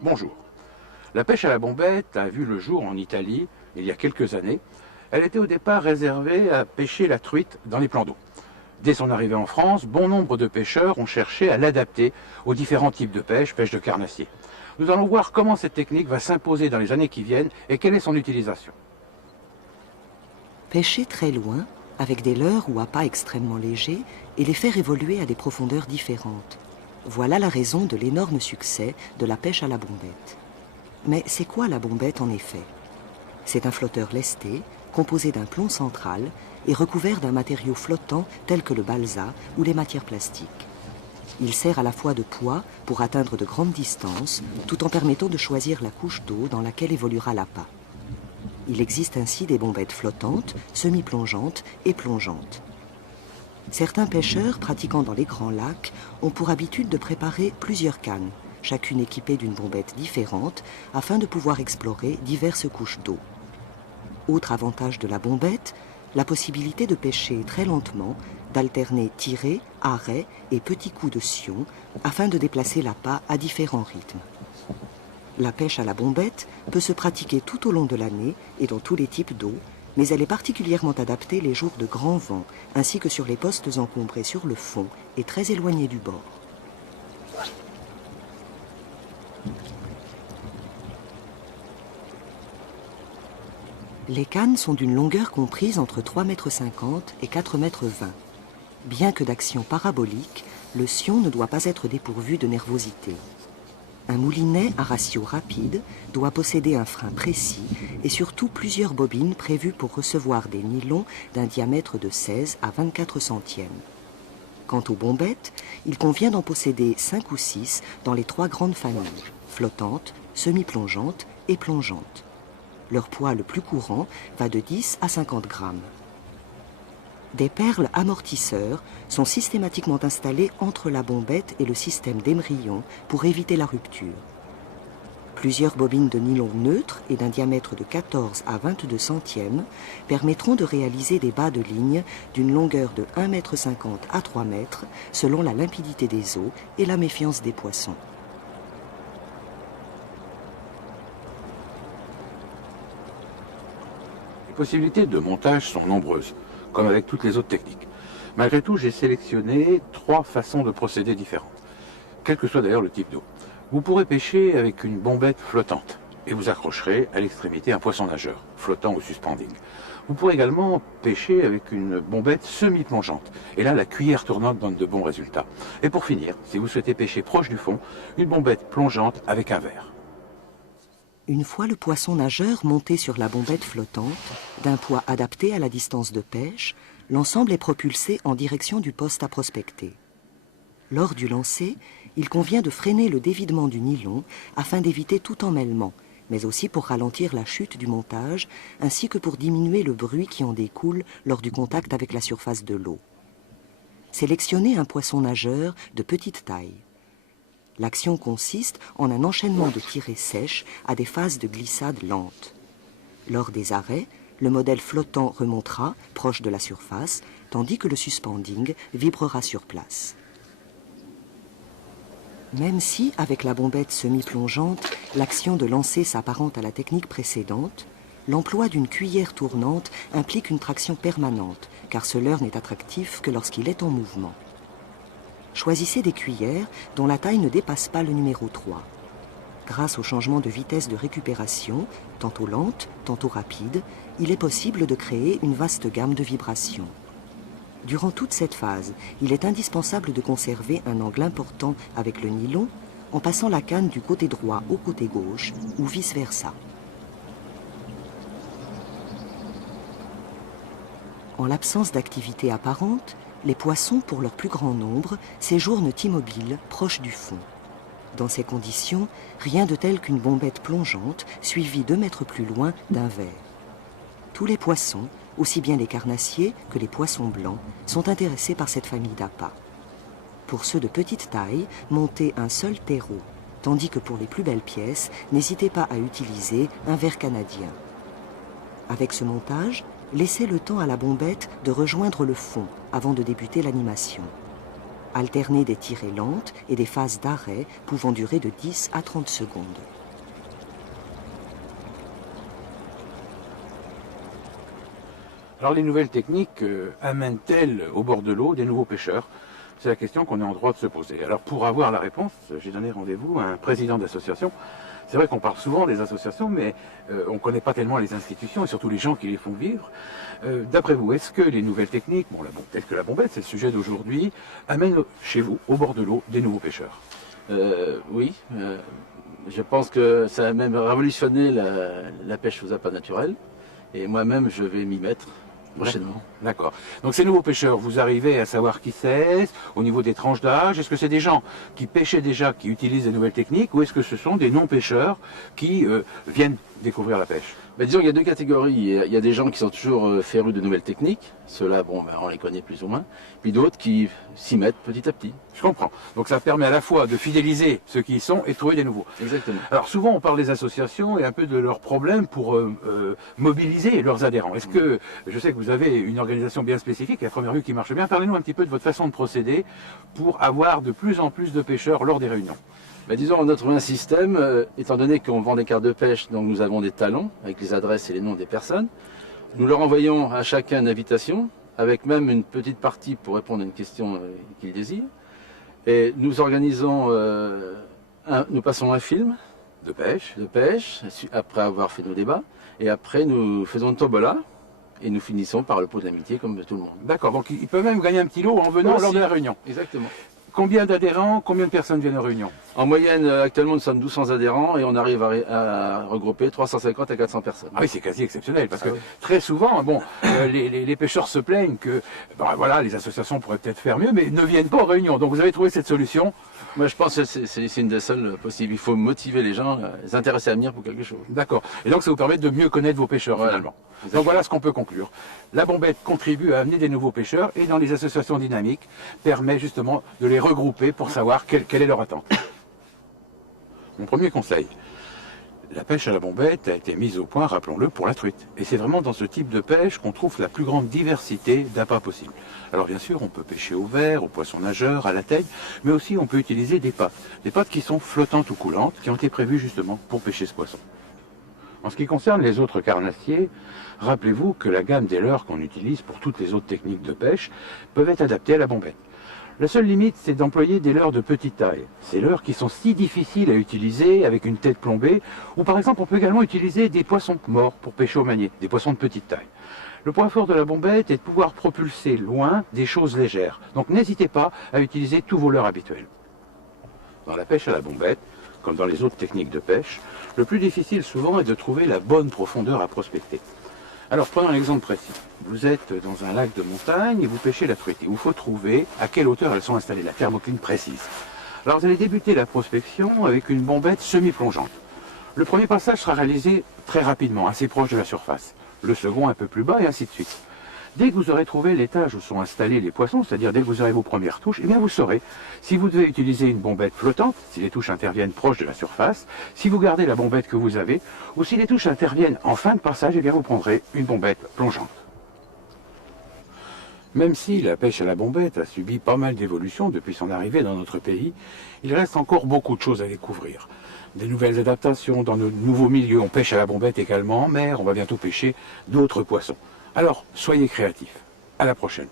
Bonjour. La pêche à la bombette a vu le jour en Italie il y a quelques années. Elle était au départ réservée à pêcher la truite dans les plans d'eau. Dès son arrivée en France, bon nombre de pêcheurs ont cherché à l'adapter aux différents types de pêche de carnassier. Nous allons voir comment cette technique va s'imposer dans les années qui viennent et quelle est son utilisation. Pêcher très loin, avec des leurres ou appâts extrêmement légers, et les faire évoluer à des profondeurs différentes. Voilà la raison de l'énorme succès de la pêche à la bombette. Mais c'est quoi la bombette en effet? C'est un flotteur lesté, composé d'un plomb central et recouvert d'un matériau flottant tel que le balsa ou les matières plastiques. Il sert à la fois de poids pour atteindre de grandes distances, tout en permettant de choisir la couche d'eau dans laquelle évoluera l'appât. Il existe ainsi des bombettes flottantes, semi-plongeantes et plongeantes. Certains pêcheurs pratiquant dans les grands lacs ont pour habitude de préparer plusieurs cannes, chacune équipée d'une bombette différente, afin de pouvoir explorer diverses couches d'eau. Autre avantage de la bombette, la possibilité de pêcher très lentement, d'alterner tirées, arrêts et petits coups de sion, afin de déplacer l'appât à différents rythmes. La pêche à la bombette peut se pratiquer tout au long de l'année et dans tous les types d'eau, mais elle est particulièrement adaptée les jours de grand vent, ainsi que sur les postes encombrés sur le fond et très éloignés du bord. Les cannes sont d'une longueur comprise entre 3,50 m et 4,20 m. Bien que d'action parabolique, le sion ne doit pas être dépourvu de nervosité. Un moulinet à ratio rapide doit posséder un frein précis et surtout plusieurs bobines prévues pour recevoir des nylons d'un diamètre de 16 à 24 centièmes. Quant aux bombettes, il convient d'en posséder 5 ou 6 dans les 3 grandes familles, flottantes, semi-plongeantes et plongeantes. Leur poids le plus courant va de 10 à 50 grammes. Des perles amortisseurs sont systématiquement installées entre la bombette et le système d'émerillon pour éviter la rupture. Plusieurs bobines de nylon neutre et d'un diamètre de 14 à 22 centièmes permettront de réaliser des bas de ligne d'une longueur de 1,50 m à 3 m selon la limpidité des eaux et la méfiance des poissons. Les possibilités de montage sont nombreuses, comme avec toutes les autres techniques. Malgré tout, j'ai sélectionné 3 façons de procéder différentes, quel que soit d'ailleurs le type d'eau. Vous pourrez pêcher avec une bombette flottante et vous accrocherez à l'extrémité un poisson nageur, flottant ou suspending. Vous pourrez également pêcher avec une bombette semi-plongeante, et là la cuillère tournante donne de bons résultats. Et pour finir, si vous souhaitez pêcher proche du fond, une bombette plongeante avec un verre. Une fois le poisson nageur monté sur la bombette flottante, d'un poids adapté à la distance de pêche, l'ensemble est propulsé en direction du poste à prospecter. Lors du lancer, il convient de freiner le dévidement du nylon afin d'éviter tout emmêlement, mais aussi pour ralentir la chute du montage, ainsi que pour diminuer le bruit qui en découle lors du contact avec la surface de l'eau. Sélectionnez un poisson nageur de petite taille. L'action consiste en un enchaînement de tirées sèches à des phases de glissade lente. Lors des arrêts, le modèle flottant remontera, proche de la surface, tandis que le suspending vibrera sur place. Même si, avec la bombette semi-plongeante, l'action de lancer s'apparente à la technique précédente, l'emploi d'une cuillère tournante implique une traction permanente, car ce leurre n'est attractif que lorsqu'il est en mouvement. Choisissez des cuillères dont la taille ne dépasse pas le numéro 3. Grâce au changement de vitesse de récupération, tantôt lente, tantôt rapide, il est possible de créer une vaste gamme de vibrations. Durant toute cette phase, il est indispensable de conserver un angle important avec le nylon en passant la canne du côté droit au côté gauche ou vice-versa. En l'absence d'activité apparente, les poissons, pour leur plus grand nombre, séjournent immobiles, proches du fond. Dans ces conditions, rien de tel qu'une bombette plongeante suivie 2 mètres plus loin d'un verre. Tous les poissons, aussi bien les carnassiers que les poissons blancs, sont intéressés par cette famille d'appâts. Pour ceux de petite taille, montez un seul terreau, tandis que pour les plus belles pièces, n'hésitez pas à utiliser un verre canadien. Avec ce montage, laissez le temps à la bombette de rejoindre le fond avant de débuter l'animation. Alternez des tirées lentes et des phases d'arrêt pouvant durer de 10 à 30 secondes. Alors les nouvelles techniques amènent-elles au bord de l'eau des nouveaux pêcheurs? C'est la question qu'on est en droit de se poser. Alors pour avoir la réponse, j'ai donné rendez-vous à un président d'association. C'est vrai qu'on parle souvent des associations, mais on ne connaît pas tellement les institutions et surtout les gens qui les font vivre. D'après vous, est-ce que les nouvelles techniques, telles que la bombette, c'est le sujet d'aujourd'hui, amènent chez vous, au bord de l'eau, des nouveaux pêcheurs? Oui, je pense que ça a même révolutionné la pêche aux appâts naturels. Et moi-même, je vais m'y mettre prochainement. D'accord. Donc ces nouveaux pêcheurs, vous arrivez à savoir qui c'est, au niveau des tranches d'âge? Est-ce que c'est des gens qui pêchaient déjà, qui utilisent des nouvelles techniques, ou est-ce que ce sont des non-pêcheurs qui viennent découvrir la pêche? Disons qu'il y a 2 catégories. Il y a des gens qui sont toujours férus de nouvelles techniques. Ceux-là, on les connaît plus ou moins. Puis d'autres qui s'y mettent petit à petit. Je comprends. Donc ça permet à la fois de fidéliser ceux qui y sont et de trouver des nouveaux. Exactement. Alors souvent on parle des associations et un peu de leurs problèmes pour mobiliser leurs adhérents. Est-ce que, je sais que vous avez une organisation bien spécifique, la Première Vue qui marche bien, parlez-nous un petit peu de votre façon de procéder pour avoir de plus en plus de pêcheurs lors des réunions. Disons, on a trouvé un système, étant donné qu'on vend des cartes de pêche, donc nous avons des talons avec les adresses et les noms des personnes. Nous leur envoyons à chacun une invitation, avec même une petite partie pour répondre à une question qu'ils désirent. Et nous organisons, nous passons un film de pêche, après avoir fait nos débats. Et après, nous faisons une tombola. Et nous finissons par le pot d'amitié comme tout le monde. D'accord, donc ils peuvent même gagner un petit lot en venant lors de la réunion. Exactement. Combien d'adhérents, combien de personnes viennent aux réunions? En moyenne, actuellement, nous sommes 1200 adhérents et on arrive à regrouper 350 à 400 personnes. Ah oui, c'est quasi exceptionnel, parce que très souvent, les pêcheurs se plaignent que les associations pourraient peut-être faire mieux, mais ne viennent pas aux réunions. Donc vous avez trouvé cette solution? Moi, je pense que c'est une des seules possibles. Il faut motiver les gens, les intéresser à venir pour quelque chose. D'accord. Et donc ça vous permet de mieux connaître vos pêcheurs, finalement. Donc voilà ce qu'on peut conclure. La bombette contribue à amener des nouveaux pêcheurs et dans les associations dynamiques permet justement de les regrouper pour savoir quelle est leur attente. Mon premier conseil, la pêche à la bombette a été mise au point, rappelons-le, pour la truite. Et c'est vraiment dans ce type de pêche qu'on trouve la plus grande diversité d'appâts possibles. Alors bien sûr, on peut pêcher au verre, au poisson nageur, à la teigne, mais aussi on peut utiliser des pattes qui sont flottantes ou coulantes, qui ont été prévues justement pour pêcher ce poisson. En ce qui concerne les autres carnassiers, rappelez-vous que la gamme des leurres qu'on utilise pour toutes les autres techniques de pêche peuvent être adaptées à la bombette. La seule limite, c'est d'employer des leurres de petite taille. Ces leurres qui sont si difficiles à utiliser avec une tête plombée, ou par exemple on peut également utiliser des poissons morts pour pêcher au manier, des poissons de petite taille. Le point fort de la bombette est de pouvoir propulser loin des choses légères. Donc n'hésitez pas à utiliser tous vos leurres habituels. Dans la pêche à la bombette, comme dans les autres techniques de pêche, le plus difficile souvent est de trouver la bonne profondeur à prospecter. Alors prenons un exemple précis. Vous êtes dans un lac de montagne et vous pêchez la truite. Il vous faut trouver à quelle hauteur elles sont installées, la thermocline précise. Alors vous allez débuter la prospection avec une bombette semi-plongeante. Le premier passage sera réalisé très rapidement, assez proche de la surface. Le second un peu plus bas et ainsi de suite. Dès que vous aurez trouvé l'étage où sont installés les poissons, c'est-à-dire dès que vous aurez vos premières touches, eh bien vous saurez si vous devez utiliser une bombette flottante, si les touches interviennent proche de la surface, si vous gardez la bombette que vous avez, ou si les touches interviennent en fin de passage, eh bien vous prendrez une bombette plongeante. Même si la pêche à la bombette a subi pas mal d'évolutions depuis son arrivée dans notre pays, il reste encore beaucoup de choses à découvrir. Des nouvelles adaptations dans nos nouveaux milieux. On pêche à la bombette également en mer, on va bientôt pêcher d'autres poissons. Alors, soyez créatifs. À la prochaine.